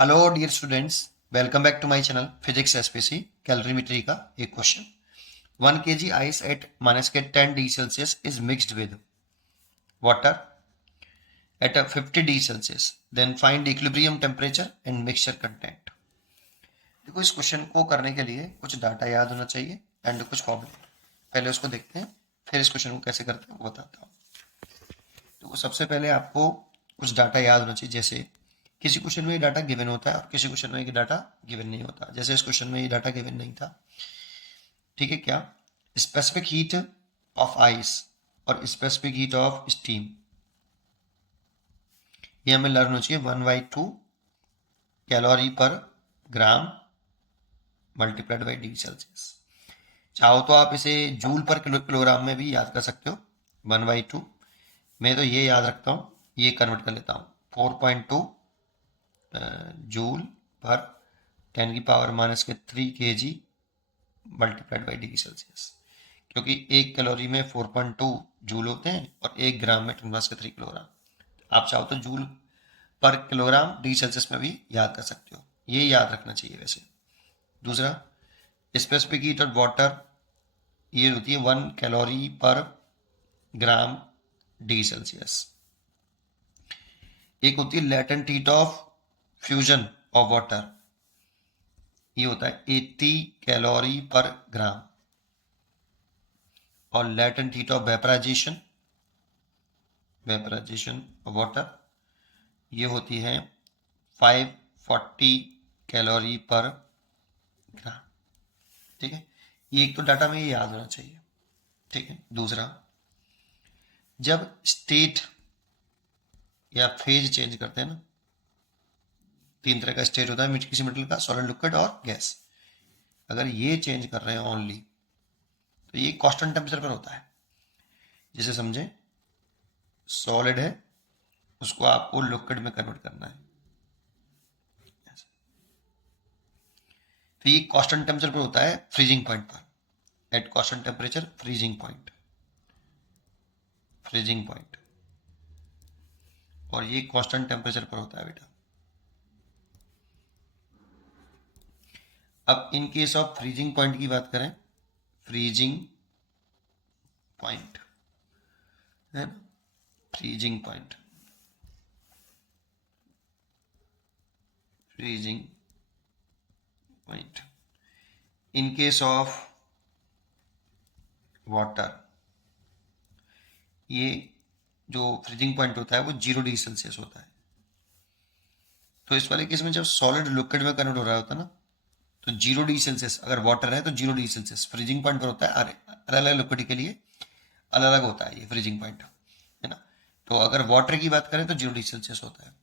Hello dear students, welcome back to my channel physics SPC calorimetry का एक question. 1 kg ice at -10 degrees Celsius is mixed with water at a 50 degrees Celsius. Then find equilibrium temperature and mixture content. देखो, इस question को करने के लिए कुछ data याद होना चाहिए एंड कुछ फॉर्मूले। पहले उसको देखते हैं, फिर इस क्वेश्चन को कैसे करते हैं वो बताता हूँ। तो सबसे पहले आपको कुछ डाटा याद होना चाहिए। जैसे किसी क्वेश्चन में ये डाटा गिवन होता है और किसी क्वेश्चन में ये डाटा गिवन नहीं होता। जैसे इस क्वेश्चन में ये डाटा गिवन नहीं था, ठीक है। क्या स्पेसिफिक हीट ऑफ आइस और स्पेसिफिक हीट ऑफ स्टीम, ये हमें लर्न हो चाहिए। 1/2 कैलोरी पर ग्राम मल्टीप्लाइड बाई डिग्री सेल्सियस। चाहो तो आप इसे जूल पर किलोग्राम में भी याद कर सकते हो। 1/2 मैं तो ये याद रखता हूँ, ये कन्वर्ट कर लेता हूँ 4.2 जूल पर 10⁻³ kg multiplied by degree Celsius, क्योंकि एक कैलोरी में 4.2 जूल होते हैं और 1 ग्राम में 10⁻³ किलोग्राम। आप चाहो तो जूल पर किलोग्राम डिग्री सेल्सियस में भी याद कर सकते हो, ये याद रखना चाहिए। वैसे दूसरा, स्पेसिफिक हीट ऑफ वाटर, ये होती है 1 कैलोरी पर ग्राम डिग्री सेल्सियस। एक होती है latent heat of fusion of water, ये होता है 80 कैलोरी पर ग्राम। और latent heat of vaporisation of water, ये होती है 540 कैलोरी पर ग्राम। ठीक है, ये एक तो डाटा में ये याद होना चाहिए। ठीक है। दूसरा, जब स्टेट या फेज चेंज करते हैं ना, 3 तरह का स्टेट होता है किसी मेटल का, सॉलिड, लिक्विड और गैस। अगर ये चेंज कर रहे हैं ओनली, तो ये कांस्टेंट टेम्परेचर पर होता है। जैसे समझे, सॉलिड है, उसको आपको लिक्विड में कन्वर्ट करना है, तो ये कांस्टेंट टेम्परेचर पर होता है, फ्रीजिंग पॉइंट पर। At constant temperature freezing point, और ये कांस्टेंट टेम्परेचर पर होता है बेटा। अब इन केस ऑफ फ्रीजिंग पॉइंट की बात करें, फ्रीजिंग पॉइंट है ना, freezing point, freezing point in case of water, ये जो फ्रीजिंग पॉइंट होता है वो 0 डिग्री सेल्सियस होता है। तो इस वाले केस में जब सॉलिड लिक्विड में कन्वर्ट हो रहा होता है ना, तो 0 डिग्री सेल्सियस अगर वाटर है तो 0 डिग्री सेल्सियस फ्रीजिंग पॉइंट पर होता है। अलग अलग लिक्विड के लिए अलग अलग होता है ये फ्रीजिंग पॉइंट, है ना। तो अगर वाटर की बात करें तो 0 डिग्री सेल्सियस होता है।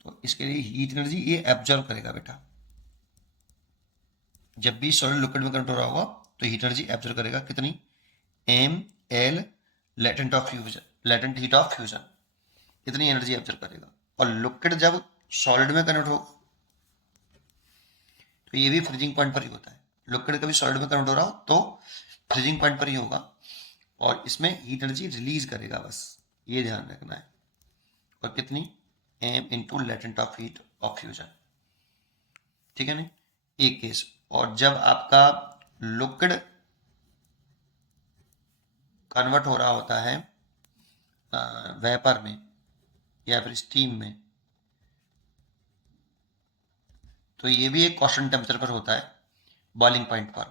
तो इसके लिए हीट एनर्जी ये एब्जॉर्व करेगा बेटा। जब भी सॉलिड लिक्विड में कन्वर्ट हो रहा होगा तो हीट एनर्जी एब्जॉर्व करेगा। कितनी? ml latent heat of fusion, इतनी एनर्जी एब्जॉर्व करेगा। और लिक्विड जब सॉलिड में कन्वर्ट होगा तो ये भी फ्रीजिंग पॉइंट पर ही होता है। लिक्विड कभी सॉलिड में कन्वर्ट हो रहा हो तो फ्रीजिंग पॉइंट पर ही होगा, और इसमें हीट एनर्जी रिलीज करेगा, बस ये ध्यान रखना है। और कितनी? m into latent of heat of fusion, ठीक है ना, एक केस। और जब आपका लिक्विड कन्वर्ट हो रहा होता है वेपर में या फिर स्टीम में, तो ये भी एक कांस्टेंट टेम्परेचर पर होता है, बॉइलिंग पॉइंट पर।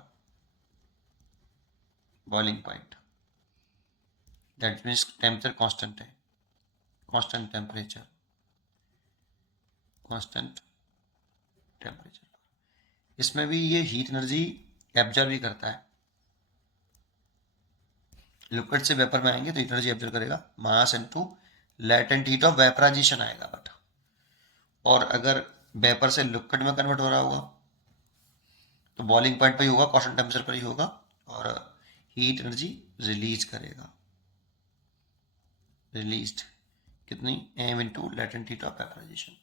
Boiling point, that means temperature constant है, कांस्टेंट टेम्परेचर, कांस्टेंट टेम्परेचर। इसमें भी ये हीट एनर्जी एब्जॉर्व भी करता है। लिक्विड से वेपर में आएंगे तो हीट एनर्जी एब्जॉर्व करेगा, mass into latent heat of vaporisation आएगा बट। और अगर वेपर से लिक्विड में कन्वर्ट हो रहा होगा तो बॉइलिंग पॉइंट पर ही होगा, कांस्टेंट टेम्परेचर पर ही होगा, और हीट एनर्जी रिलीज करेगा। रिलीज्ड कितनी? m into latent heat of vaporization.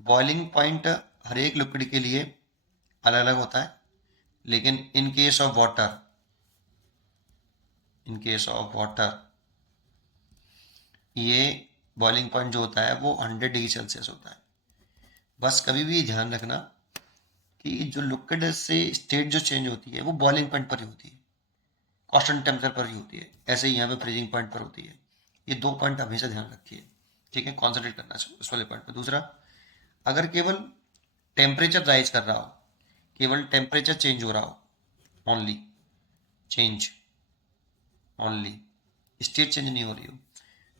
Boiling point हर एक लिक्विड के लिए अलग अलग होता है, लेकिन इन केस ऑफ वाटर, ये बॉइलिंग पॉइंट जो होता है वो 100 डिग्री सेल्सियस होता है। बस कभी भी ध्यान रखना कि जो लिक्विड से स्टेट जो चेंज होती है वो बॉइलिंग पॉइंट पर ही होती है, कांस्टेंट टेम्परेचर पर ही होती है। ऐसे ही यहाँ पे फ्रीजिंग पॉइंट पर होती है। ये 2 पॉइंट हमेशा ध्यान रखिए, ठीक है, कॉन्सेंट्रेट करना चाहिए उस वाले पॉइंट पर। दूसरा, अगर केवल टेम्परेचर राइज कर रहा हो, केवल टेम्परेचर चेंज हो रहा हो, only change, only state change नहीं हो रही हो,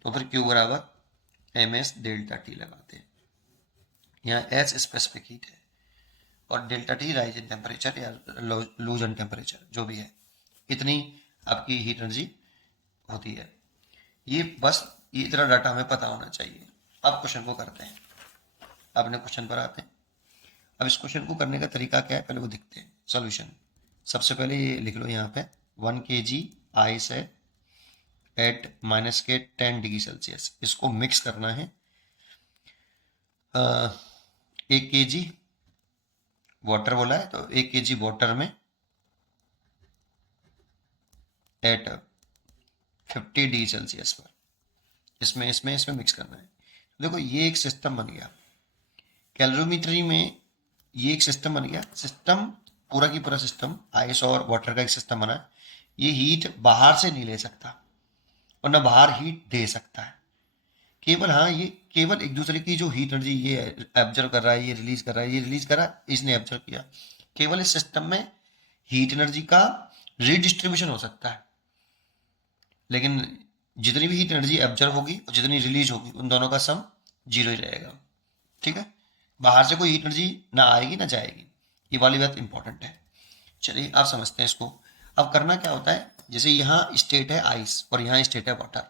तो फिर क्यू बराबर एम एस डेल्टा टी लगाते हैं। यहाँ एस स्पेसिफिक हीट है और delta T rise in temperature या लूज इन टेम्परेचर, जो भी है, इतनी आपकी हीट एनर्जी होती है। ये बस ये इतना डाटा हमें पता होना चाहिए। अब क्वेश्चन को करते हैं, अपने क्वेश्चन पर आते हैं। अब इस क्वेश्चन को करने का तरीका क्या है पहले वो देखते हैं। सॉल्यूशन, सबसे पहले ये लिख लो यहाँ पे 1 kg आइस है एट -10 डिग्री सेल्सियस, इसको मिक्स करना है 1 kg वाटर बोला है, तो 1 kg वाटर में एट 50 डिग्री सेल्सियस पर इसमें मिक्स करना है। देखो ये एक सिस्टम बन गया, कैलोरीमेट्री में ये एक सिस्टम बन गया। सिस्टम पूरा की पूरा सिस्टम आइस और वाटर का एक सिस्टम बना है। ये हीट बाहर से नहीं ले सकता और ना बाहर हीट दे सकता है। केवल हाँ, ये केवल एक दूसरे की जो हीट एनर्जी ये एब्जर्व कर रहा है, ये रिलीज कर रहा है, ये रिलीज कर रहा है, इसने एब्जर्व किया। केवल इस सिस्टम में हीट एनर्जी का रीडिस्ट्रीब्यूशन हो सकता है, लेकिन जितनी भी हीट एनर्जी एब्जर्व होगी और जितनी रिलीज होगी उन दोनों का सम 0 ही रहेगा, ठीक है। बाहर से कोई हीट एनर्जी ना आएगी ना जाएगी, ये वाली बात इंपॉर्टेंट है। चलिए आप समझते हैं इसको। अब करना क्या होता है, जैसे यहाँ स्टेट है आइस और यहाँ स्टेट है वाटर,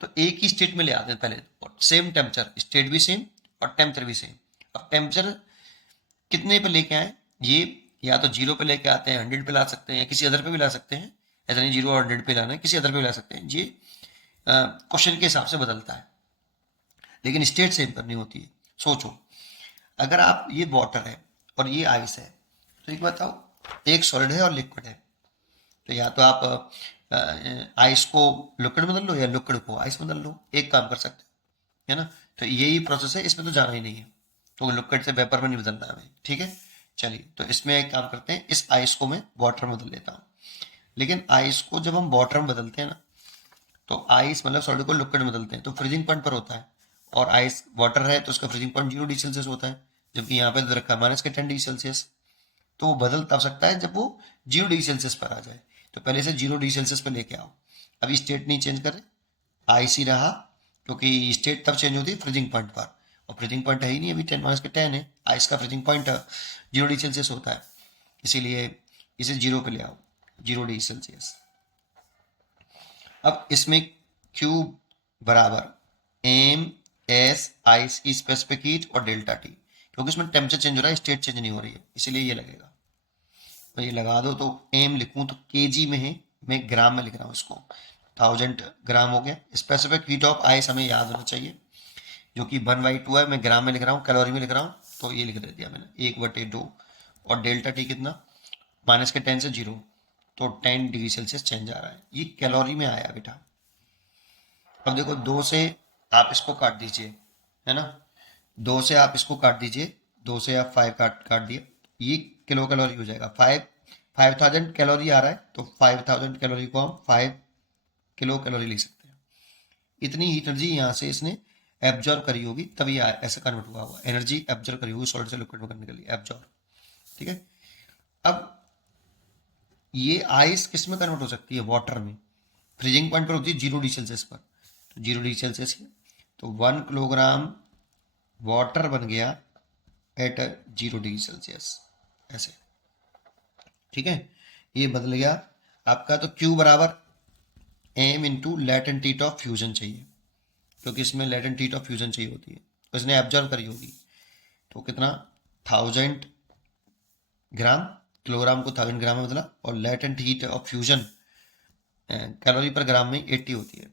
तो एक ही स्टेट में ले आते हैं पहले, सेम टेम्परेचर, स्टेट भी सेम और टेम्परेचर भी सेम। अब टेम्परेचर कितने पे लेके आए, ये या तो 0 पे लेके आते हैं, 100 पे ला सकते हैं, या किसी अदर पे भी ला सकते हैं। ऐसा नहीं 0 और 100 पे लाना है, किसी अदर पे भी ला सकते हैं। ये क्वेश्चन के हिसाब से बदलता है, लेकिन स्टेट सेम करनी होती है। सोचो, अगर आप ये वाटर है और ये आइस है, तो एक बताओ, एक सॉलिड है और लिक्विड है, तो या तो आप आइस को लिक्विड बदल लो या लिक्विड को आइस बदल लो, एक काम कर सकते हो, है ना। तो यही प्रोसेस है, इसमें तो जाना ही नहीं है, तो लिक्विड से वेपर में नहीं बदलना है हमें, ठीक है। चलिए, तो इसमें एक काम करते हैं, इस आइस को मैं वाटर में बदल लेता हूँ। लेकिन आइस को जब हम वाटर में बदलते हैं ना, तो आइस मतलब सॉलिड को लिक्विड में बदलते हैं तो फ्रीजिंग पॉइंट पर होता है, और आइस वाटर है तो उसका फ्रीजिंग पॉइंट 0 डिग्री सेल्सियस होता है, जबकि यहाँ पे रखा है -10 डिग्री सेल्सियस। तो वो बदल तब सकता है जब वो 0 डिग्री सेल्सियस पर आ जाए। तो पहले से 0 डिग्री सेल्सियस पर लेके आओ। अभी स्टेट नहीं चेंज करे, आइस ही रहा, क्योंकि स्टेट तब चेंज होती है फ्रीजिंग पॉइंट पर, और फ्रीजिंग पॉइंट है ही नहीं, अभी 10 है। आइस का फ्रीजिंग पॉइंट 0 डिग्री सेल्सियस होता है, इसीलिए इसे 0 पे ले आओ, 0 डिग्री सेल्सियस। अब इसमें Q बराबर एम एस आइस की स्पेसिफिक हीट और डेल्टा टी, क्योंकि इसमें टेम्परेचर चेंज हो रहा है, स्टेट चेंज नहीं हो रही है, इसीलिए ये लगेगा। तो ये लगा दो, तो एम लिखूं तो केजी में है, मैं ग्राम में लिख रहा हूँ इसको, 1000 ग्राम हो गया। स्पेसिफिक हीट ऑफ आइस हमें याद होना चाहिए, जो कि 1/2 है, मैं ग्राम में लिख रहा हूँ, कैलोरी में लिख रहा हूँ, तो ये लिख दे दिया मैंने 1/2। और डेल्टा टी कितना, -10 से 0, तो 10 डिग्री सेल्सियस चेंज आ रहा है, ये कैलोरी में आया बेटा। अब देखो, 2 से आप इसको काट दीजिए, है ना, 2 से आप इसको काट दीजिए, 2 से आप 5 काट दिए, ये किलो कैलोरी हो जाएगा। 5000 कैलोरी आ रहा है, तो 5000 कैलोरी को हम 5 किलो कैलोरी ले सकते हैं। इतनी हीट एनर्जी यहाँ से इसने एब्जॉर्व करी होगी, तभी ऐसा कन्वर्ट हुआ होगा, एनर्जी एब्जॉर्व करी होगी सॉलिड से लिक्विड में करने के लिए, एब्जॉर्व, ठीक है। अब ये आइस किस में कन्वर्ट हो सकती है, वाटर में। फ्रीजिंग पॉइंट पर होती है 0 डिग्री सेल्सियस पर, तो 0 डिग्री सेल्सियस है, तो 1 किलोग्राम वाटर बन गया एट 0 डिग्री सेल्सियस, ऐसे, ठीक है। ये बदल गया आपका, तो Q बराबर M into latent heat of fusion चाहिए, क्योंकि इसमें लेटेंट हीट ऑफ फ्यूजन चाहिए होती है, तो इसने एब्जॉर्व करी होगी, तो कितना 1000 ग्राम, किलोग्राम को 1000 ग्राम में बदला, और latent heat of fusion calorie पर ग्राम में 80 होती है,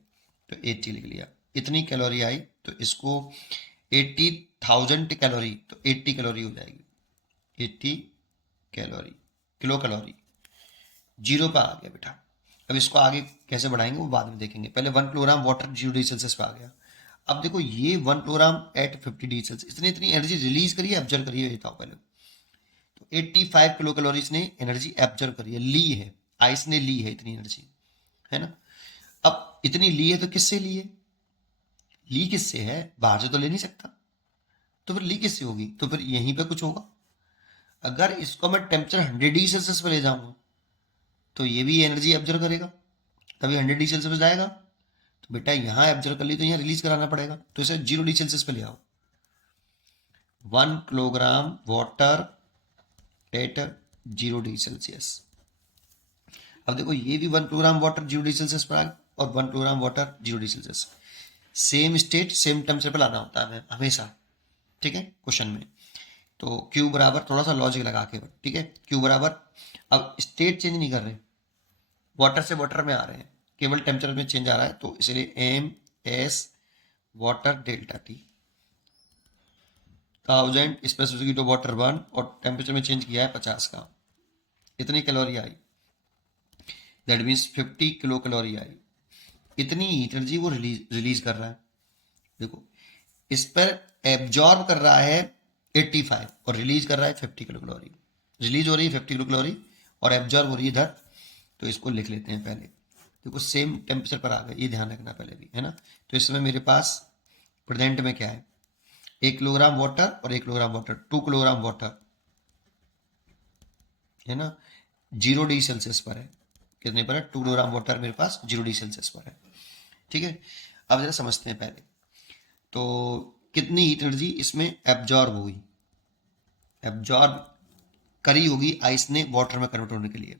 तो 80 लिख लिया। इतनी कैलोरी आई, तो इसको 80,000 कैलोरी, तो 80 कैलोरी हो जाएगी, 80 कैलोरी, किलो कैलोरी, 0 पे आ गया बेटा। अब इसको आगे कैसे बढ़ाएंगे वो बाद में देखेंगे, पहले 1 किलोग्राम वाटर 0 डिग्री सेल्सियस पे आ गया। अब देखो ये 1 किलोग्राम एट 50 डिग्री सेल्सियस इसने इतनी एनर्जी रिलीज करी है एब्जॉर्व करी है, ये बताओ पहले। तो 85 किलो कैलोरी इसने एनर्जी एब्जॉर्व करी है, ली है, आइस ने ली है इतनी एनर्जी, है ना। अब इतनी ली है तो किससे ली है? ली किससे है? बाहर से तो ले नहीं सकता, तो फिर ली किससे होगी? तो फिर यहीं पे कुछ होगा। अगर इसको मैं टेम्परेचर 100 डिग्री सेल्सियस पे ले जाऊंगा तो ये भी एनर्जी एब्जॉर्व करेगा, तभी 100 डिग्री सेल्सियस पे जाएगा। तो बेटा यहाँ एब्जॉर्व कर ली तो यहाँ रिलीज कराना पड़ेगा, तो इसे 0 डिग्री सेल्सियस पे ले आओ। 1 kilogram water at 0 degree Celsius. अब देखो ये भी 1 किलोग्राम वाटर 0 डिग्री सेल्सियस पर आ गया और 1 kilogram water 0 degree Celsius. Same state same temperature पर लाना होता है हमें हमेशा, ठीक है, क्वेश्चन में। तो Q बराबर, थोड़ा सा लॉजिक लगा के, ठीक है, Q बराबर, अब स्टेट चेंज नहीं कर रहे, वाटर से वाटर में आ रहे हैं, केवल टेम्परेचर में चेंज आ रहा है, तो इसलिए M S water delta T 1000 specificity to water 1 और टेम्परेचर में चेंज किया है 50 का, इतनी कैलोरी आई, दैट मीन्स 50 किलो कैलोरी आई। इतनी एनर्जी वो रिलीज कर रहा है। देखो इस पर एब्जॉर्ब कर रहा है 85 और रिलीज कर रहा है 50 किलो कैलोरी, रिलीज हो रही है 50 किलो कैलोरी और एब्जॉर्ब हो रही है इधर। तो इसको लिख लेते हैं पहले। देखो सेम टेम्परेचर पर आ गए, ये ध्यान रखना पहले भी, है ना। तो इस समय मेरे पास प्रेजेंट में क्या है, 1 किलोग्राम वाटर और 1 किलोग्राम वाटर, 2 किलोग्राम वाटर, है ना, 0 डिग्री सेल्सियस पर है। कितने पर है? 2 किलोग्राम वाटर मेरे पास 0 डिग्री सेल्सियस पर है, ठीक है। अब जरा समझते हैं पहले, तो कितनी हीट एनर्जी इसमें एब्जॉर्ब हुई, एब्जॉर्ब करी होगी आइस ने वाटर में कन्वर्ट होने के लिए,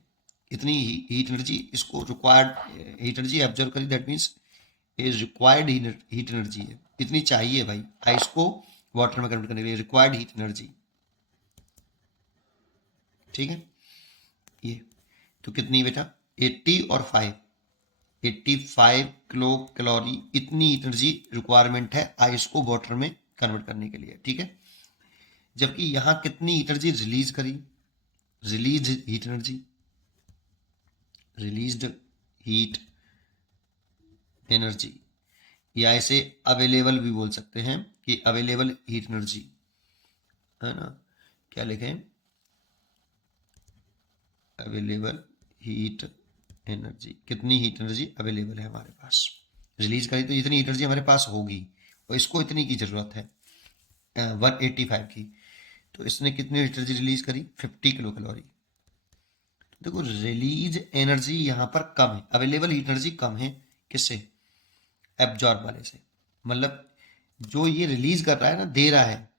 इतनी हीट एनर्जी इसको रिक्वायर्ड हीट एनर्जी एब्जॉर्ब करी, that means is required heat energy है, इतनी चाहिए भाई आइस को वाटर में कन्वर्ट करने के लिए, रिक्वायर्ड हीट एनर्जी, ठीक है। ये तो कितनी बेटा, 80 और 5, 85 किलो कैलोरी, इतनी एनर्जी रिक्वायरमेंट है आइस को वाटर में कन्वर्ट करने के लिए, ठीक है। जबकि यहां कितनी एनर्जी रिलीज करी, release heat energy, released heat energy, या इसे अवेलेबल भी बोल सकते हैं कि अवेलेबल हीट एनर्जी, है ना। क्या लिखें, अवेलेबल हीट एनर्जी, कितनी हीट एनर्जी अवेलेबल है हमारे पास, रिलीज करी तो इतनी एनर्जी हमारे पास होगी और इसको इतनी की जरूरत है 185 की, तो इसने कितनी एनर्जी रिलीज करी, 50 किलो कैलोरी। देखो रिलीज एनर्जी यहाँ पर कम है, अवेलेबल हीट एनर्जी कम है, किससे, एब्जॉर्ब वाले से, मतलब जो ये रिलीज कर रहा है ना, दे रहा है,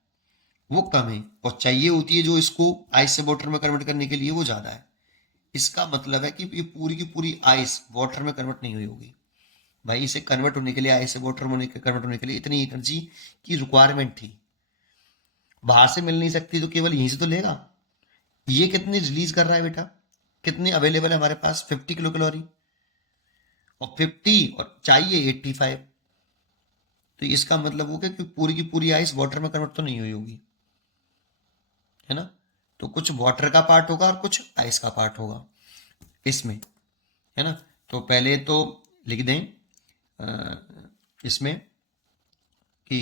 वो कम है, और चाहिए होती है जो इसको आइस से वाटर में कन्वर्ट करने के लिए वो ज्यादा है। इसका मतलब है कि ये पूरी की पूरी आइस वाटर में कन्वर्ट नहीं हुई होगी भाई, इसे कन्वर्ट होने के लिए, आइस से वाटर में कन्वर्ट होने के लिए इतनी एनर्जी की रिक्वायरमेंट थी, बाहर से मिल नहीं सकती तो केवल यहीं से तो लेगा। ये कितनी रिलीज कर रहा है बेटा, कितनी अवेलेबल है हमारे पास, 50 किलो कैलोरी, और 50 और चाहिए 85, तो इसका मतलब हो गया कि पूरी की पूरी आइस वाटर में कन्वर्ट तो नहीं हुई होगी, है ना। तो कुछ वाटर का पार्ट होगा और कुछ आइस का पार्ट होगा इसमें, है ना। तो पहले तो लिख दें इसमें कि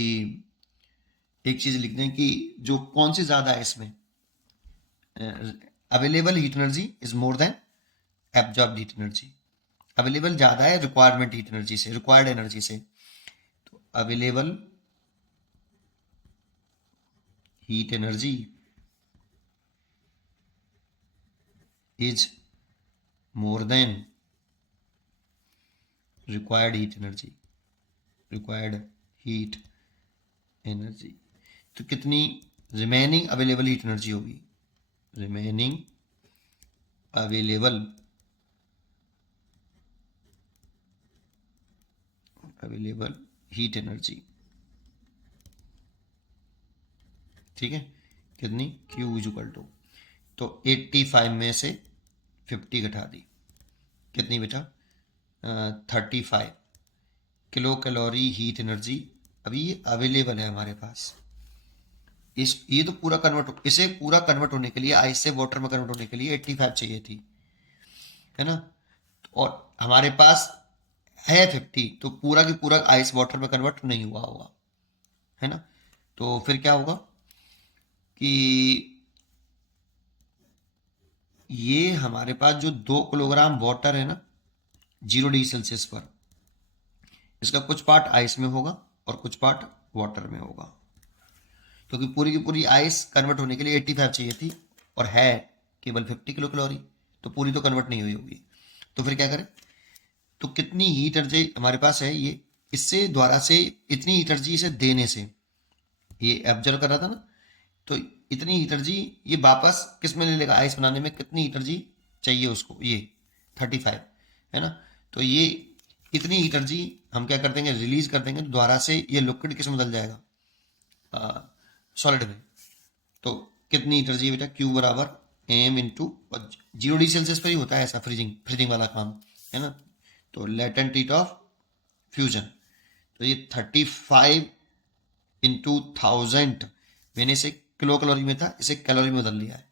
एक चीज लिख दें कि जो कौन सी ज्यादा है इसमें, available heat energy is more than absorbed heat energy, available ज्यादा है रिक्वायरमेंट हीट एनर्जी से, रिक्वायर्ड एनर्जी से। तो available heat energy is more than required heat energy, required heat energy. तो कितनी रिमेनिंग अवेलेबल हीट एनर्जी होगी, remaining available heat energy, ठीक है, कितनी, Q इज इक्वल टू, तो 85 में से 50 घटा दी, कितनी बेटा, 35 किलो कैलोरी हीट एनर्जी अभी ये अवेलेबल है हमारे पास। ये तो पूरा कन्वर्ट, इसे पूरा कन्वर्ट होने के लिए, आइस से वाटर में कन्वर्ट होने के लिए 85 चाहिए थी, है ना। और हमारे पास है 50, तो पूरा की पूरा आइस वाटर में कन्वर्ट नहीं हुआ होगा, है ना। तो फिर क्या होगा कि ये हमारे पास जो 2 किलोग्राम वाटर है ना 0 डिग्री सेल्सियस पर, इसका कुछ पार्ट आइस में होगा और कुछ पार्ट वाटर में होगा, क्योंकि पूरी की पूरी आइस कन्वर्ट होने के लिए 85 चाहिए थी और है केवल 50 किलो कैलोरी, तो पूरी तो कन्वर्ट नहीं हुई होगी। तो फिर क्या करें, तो कितनी हीट एनर्जी हमारे पास है, ये इससे द्वारा से इतनी हीट एनर्जी इसे देने से, ये ऑब्जर्व कर रहा था ना, तो इतनी हीट एनर्जी ये वापस किस में ले लेगा, आइस बनाने में कितनी हीट एनर्जी चाहिए उसको, ये 35, है ना। तो ये इतनी हीट एनर्जी हम क्या कर देंगे, रिलीज कर देंगे, तो द्वारा से ये लिक्विड किस में बदल जाएगा, सॉलिड में। तो कितनी हीट एनर्जी बेटा, क्यू बराबर एम इंटू, 0 डिग्री सेल्सियस पर ही होता है ऐसा फ्रीजिंग फ्रीजिंग वाला काम, है ना। तो लेटेंट हीट ऑफ फ्यूजन, तो ये 35 इंटू 1000, मैंने इसे किलो कैलोरी में था, इसे कैलोरी में बदल लिया है,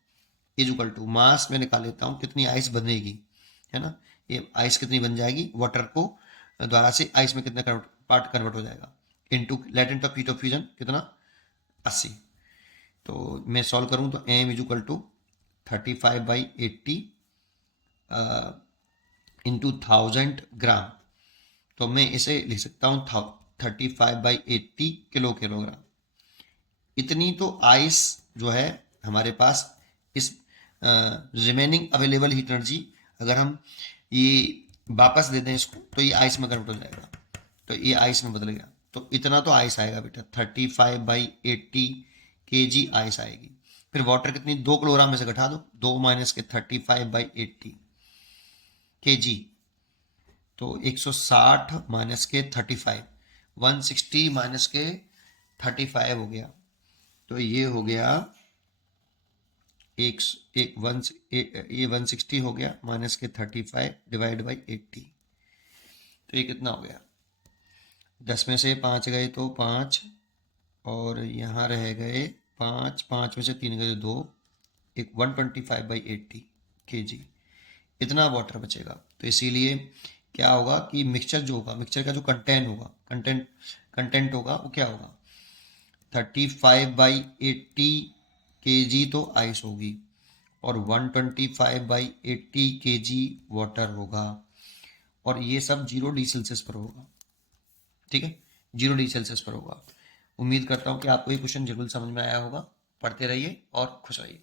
इज इक्वल टू मास में निकाल लेता हूँ कितनी आइस बनेगी, है ना। ये आइस कितनी बन जाएगी, वाटर को द्वारा से आइस में कितना पार्ट कन्वर्ट हो जाएगा, into latent of heat of fusion कितना 80। तो मैं सॉल्व करूँ तो M is equal to 35/80 into 1000 gram, तो मैं इसे लिख सकता हूँ 35/80 किलोग्राम। इतनी तो आइस जो है हमारे पास, इस रिमेनिंग अवेलेबल हीट एनर्जी अगर हम ये वापस दे दें इसको, तो ये आइस में कन्वर्ट हो जाएगा, तो ये आइस में बदल गया, तो इतना तो आइस आएगा बेटा, 35/80 kg आइस आएगी। फिर वाटर कितनी, 2 किलोग्राम में से घटा दो, 2 माइनस के 35/80 kg, तो 160 माइनस के 35, 160 माइनस के 35 हो गया, तो ये हो गया एक एक वन ये 160 हो गया माइनस के 35 डिवाइड बाई 80, तो ये कितना हो गया, 10 में से 5 गए तो 5, और यहाँ रह गए 5, 5 में से 3 गए तो 2, एक 125/80 kg, इतना वाटर बचेगा। तो इसीलिए क्या होगा कि मिक्सचर जो होगा, मिक्सचर का जो कंटेंट होगा वो क्या होगा, 35/80 kg तो आइस होगी और 125/80 kg वाटर होगा, और ये सब 0 डिग्री सेल्सियस पर होगा, ठीक है, 0 डिग्री सेल्सियस पर होगा। उम्मीद करता हूँ कि आपको ये क्वेश्चन जरूर समझ में आया होगा। पढ़ते रहिए और खुश रहिए।